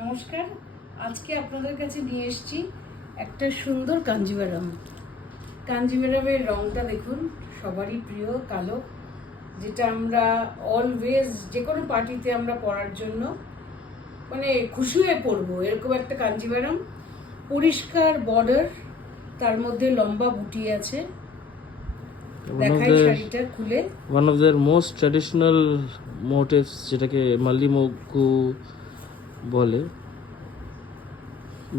নমস্কার। আজকে আপনাদের কাছে নিয়ে এসেছি একটা সুন্দর কাঞ্জিভারাম। কাঞ্জিভারামের রংটা দেখুন, সবারই প্রিয় কালো, যেটা আমরা অলওয়েজ যে কোনো পার্টিতে আমরা পরার জন্য মানে খুশি হয়ে পরবো। এরকম একটা কাঞ্জিভারাম, পরিষ্কার বর্ডার, তার মধ্যে লম্বা বুটি আছে। দেখাই শাড়িটা খুলে। one of their most traditional motifs যেটাকে মাল্লি মগ্গু বলে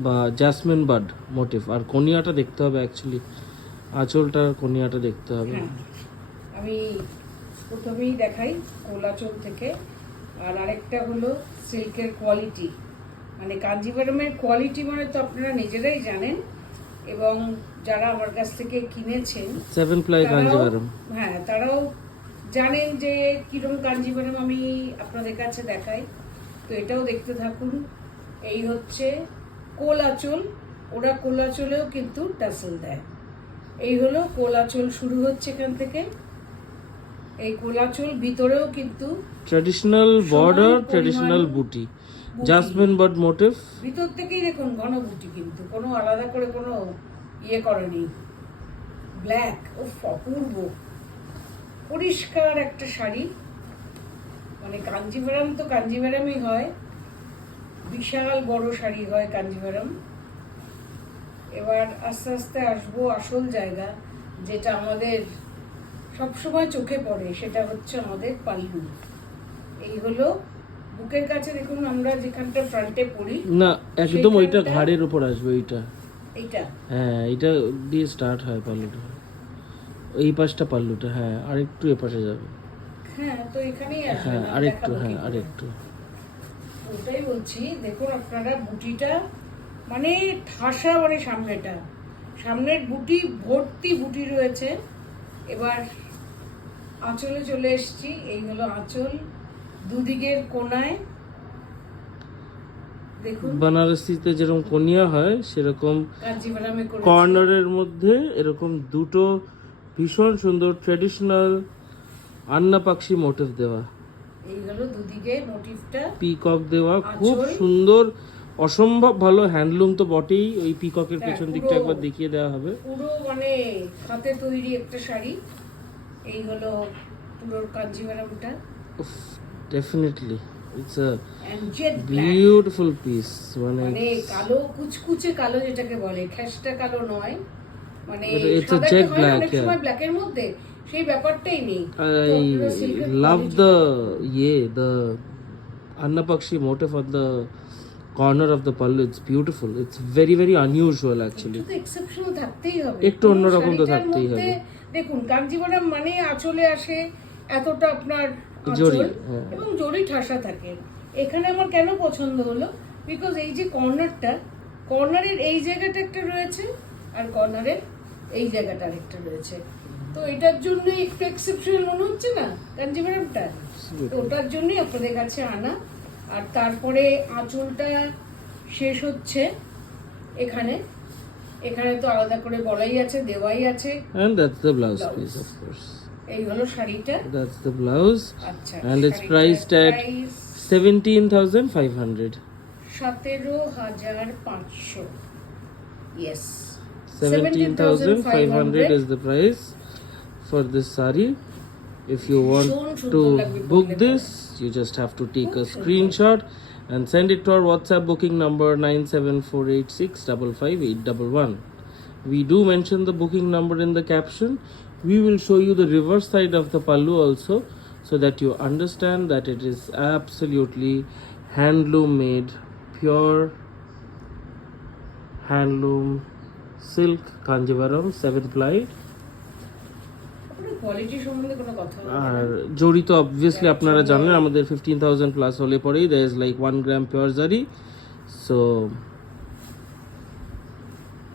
বা জাসমিন বাড মোটিভ। আর কোনিয়াটা দেখতে হবে, অ্যাকচুয়ালি আঁচলটার কোনিয়াটা দেখতে হবে। আমি প্রথমেই দেখাই কোলাচল থেকে। আর আরেকটা হলো সিল্কের কোয়ালিটি, মানে কাঞ্জিভারামের কোয়ালিটি মানে তো আপনারা নিজেরাই জানেন, এবং যারা আমার কাছ থেকে কিনেছেন 7 ply কাঞ্জিভারাম, হ্যাঁ, তারাও জানেন যে কিরকম কাঞ্জিভারাম আমি আপনাদের কাছে দেখাই। তো এটাও দেখতে থাকুন। এই হচ্ছে কোলাচল, ওরা কোলাচলেও কিন্তু টাসেল দেয়। এই হলো কোলাচল, শুরু হচ্ছে এখান থেকে। এই কোলাচল ভিতরেও কিন্তু ট্র্যাডিশনাল বর্ডার, ট্র্যাডিশনাল বুটি, জাসমিন বাড মোটিভ। ভিতর থেকেই দেখুন ঘন বুটি, কিন্তু কোনো আলাদা করে কোনো ইয়ে করেনি। ব্ল্যাক ও অপূর্ব পরিষ্কার একটা শাড়ি। মানে কাঞ্জিভারাম তো কাঞ্জিভারামই হয়, বিশাল বড় শাড়ি হয় কাঞ্জিভারাম। এবার আস্তে আস্তে আসবো আসল জায়গা, যেটা আমাদের সবসময় চোখে পড়ে, সেটা হচ্ছে আমাদের পাল্লু। এই হলো বুকের কাছে দেখুন, আমরা যেখানটা ফ্রন্টে পরি না, একদম ওইটা ঘাড়ের উপর আসবে ওইটা। এইটা, হ্যাঁ, এটা দিয়ে স্টার্ট হয় পাল্লুটা, এই পাশটা পাল্লুটা। হ্যাঁ, আরেকটু এ পাশে যাবে। হ্যাঁ, তো এখানেই আসবে। হ্যাঁ, আরেকটু, হ্যাঁ আরেকটু। ওটাই বলছি, দেখুন আপনারা বুটিটা মানে ঠাসা, মানে সামনের বুটি ভর্তি বুটি রয়েছে। এবার আঁচলে চলে এসেছি। এই হলো আঁচল, দুদিকের কোনায় দেখুন বানারসিতে যেরকম কোনিয়া হয় সেরকম কাঞ্জিভারামে করেছি। কর্নারের মধ্যে এরকম দুটো ভীষণ সুন্দর ট্র্যাডিশনাল আন্না পাখি মোটিভ দেওয়া, এই হলো দুদিকে মোটিভটা, পিকক দেওয়া, খুব সুন্দর, অসম্ভব ভালো। হ্যান্ডলুম তো বটেই, ওই পিককের পেছন দিকটা একবার দেখিয়ে দেওয়া হবে। পুরো মানে হাতে তৈরি একটা শাড়ি। এই হলো পুরো কাঞ্জিভারামটা। Definitely it's a jet black, beautiful piece. মানে কালো, কুচকুচে কালো, যেটাকে বলে খেসটা কালো নয়, মানে it's a jet black, অনেক সময় ব্ল্যাকের মধ্যে সেই ব্যাপারটাই নেই। I love the Anna Pakshi motif on the corner of the pallu. It's beautiful. It's very very unusual actually. একটু এক্সেপশনাল থাকতেই হবে, একটু অন্যরকম তো থাকতেই হবে। দেখুন কাঞ্জিভারাম মানে আঁচলে আসে এতটা আপনার জরি, আঁচল এবং জরি ঠাসা থাকে। এখানে আমার কেন পছন্দ হলো, বিকজ এই যে কর্নারের এই জায়গাটা একটা রয়েছে, আর কর্নারের এই জায়গাটা আরেকটা রয়েছে। তো এটার জন্য একটু এক্সেপশনাল মনে হচ্ছে না কাঞ্জিভারামটা, তো ওটার জন্যই আপনাদের কাছে আনা। আর তারপরে আঁচলটা শেষ হচ্ছে এখানে। এখানে তো আলাদা করে বলাই আছে, দেওয়াই আছে। And that's the blouse piece, of course. এই হলো শাড়িটা, That's the blouse. আচ্ছা, And it's priced at 17,500. 17,500, yes, 17,500 is the price for this sari. If you want to book this, you just have to take a screenshot and send it to our WhatsApp booking number 9748655811. We do mention the booking number in the caption. We will show you the reverse side of the pallu also, so that you understand that it is absolutely handloom made, pure handloom silk Kanjivaram 7 ply. Quality সম্বন্ধে কোনো কথা না। আর জরি তো obviously আপনারা জানেন, আমাদের 15,000 plus হলে পরেই there is like 1 gram pure zari, so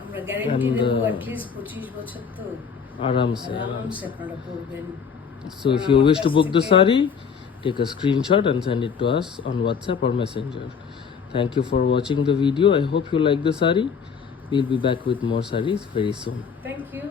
আমরা গ্যারান্টি দেব at least 25 বছর তো আরামসে আপনারা করবেন। So if you wish to book the sari, take a screenshot and send it to us on WhatsApp or Messenger. Thank you for watching the video. I hope you like the sari. We'll be back with more saris very soon. Thank you.